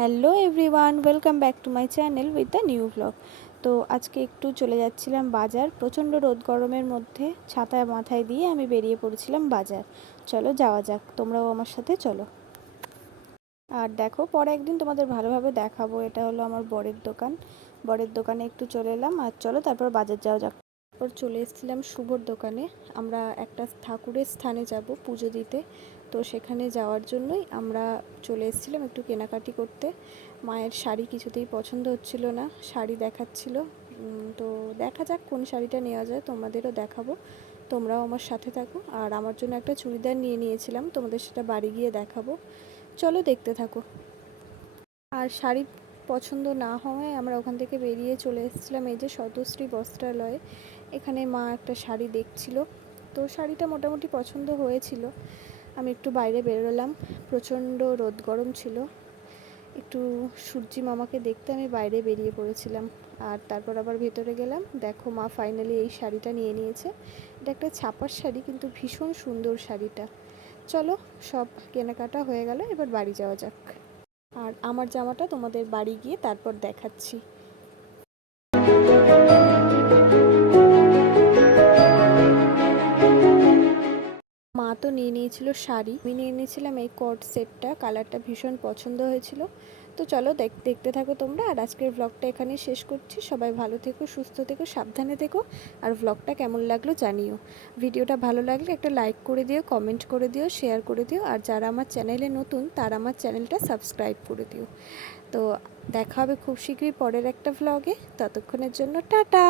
Hello everyone, welcome back to my channel with the new blog. তো আজকে একটু চলে যাচ্ছিলাম বাজার। প্রচণ্ড রোদ গরমের মধ্যে ছাতা মাথায় দিয়ে আমি বেরিয়ে পড়েছিলাম বাজার। চলো যাওয়া যাক, তোমরাও আমার সাথে চলো। আর দেখো, পরে একদিন তোমাদের ভালোভাবে দেখাবো। এটা হলো আমার বরের দোকান। বরের দোকানে একটু চলে এলাম, আর চলো তারপর বাজার যাওয়া যাক। তারপর চলে এসেছিলাম শুভর দোকানে। আমরা একটা ঠাকুরের স্থানে যাব পুজো দিতে, তো সেখানে যাওয়ার জন্যই আমরা চলে এসেছিলাম একটু কেনাকাটি করতে। মায়ের শাড়ি কিছুতেই পছন্দ হচ্ছিল না, শাড়ি দেখাচ্ছিল। তো দেখা যাক কোন শাড়িটা নেওয়া যায়, তোমাদেরও দেখাবো, তোমরাও আমার সাথে থাকো। আর আমার জন্য একটা চুড়িদার নিয়ে নিয়েছিলাম, তোমাদের সেটা বাড়ি গিয়ে দেখাবো। চলো দেখতে থাকো। আর শাড়ি পছন্দ না হওয়ায় আমরা ওখান থেকে বেরিয়ে চলে এসেছিলাম এই যে শতশ্রী বস্ত্রালয়ে। এখানে মা একটা শাড়ি দেখছিল, তো শাড়িটা মোটামুটি পছন্দ হয়েছিল। আমি একটু বাইরে বেরোলাম, প্রচণ্ড রোদ গরম ছিল। একটু সূর্যি মামাকে দেখতে আমি বাইরে বেরিয়ে পড়েছিলাম। আর তারপর আবার ভেতরে গেলাম। দেখো, মা ফাইনালি এই শাড়িটা নিয়ে নিয়েছে। এটা একটা ছাপার শাড়ি, কিন্তু ভীষণ সুন্দর শাড়িটা। চলো, সব কেনাকাটা হয়ে গেল, এবার বাড়ি যাওয়া যাক। আর আমার জামাটা তোমাদের বাড়ি গিয়ে তারপর দেখাচ্ছি। মা তো নিয়ে নিয়েছিল শাড়ি, আমি নিয়ে নিয়েছিলাম এই কট সেটটা। কালারটা ভীষণ পছন্দ হয়েছিল। তো চলো দেখতে থাকো তোমরা। আর আজকের ব্লগটা এখানেই শেষ করছি। সবাই ভালো থেকো, সুস্থ থেকো, সাবধানে থেকো। আর ব্লগটা কেমন লাগলো জানিও। ভিডিওটা ভালো লাগলে একটা লাইক করে দিও, কমেন্ট করে দিও, শেয়ার করে দিও। আর যারা আমার চ্যানেলে নতুন তারা আমার চ্যানেলটা সাবস্ক্রাইব করে দিও। তো দেখা হবে খুব শীঘ্রই পরের একটা ভ্লগে। ততক্ষণের জন্য টাটা।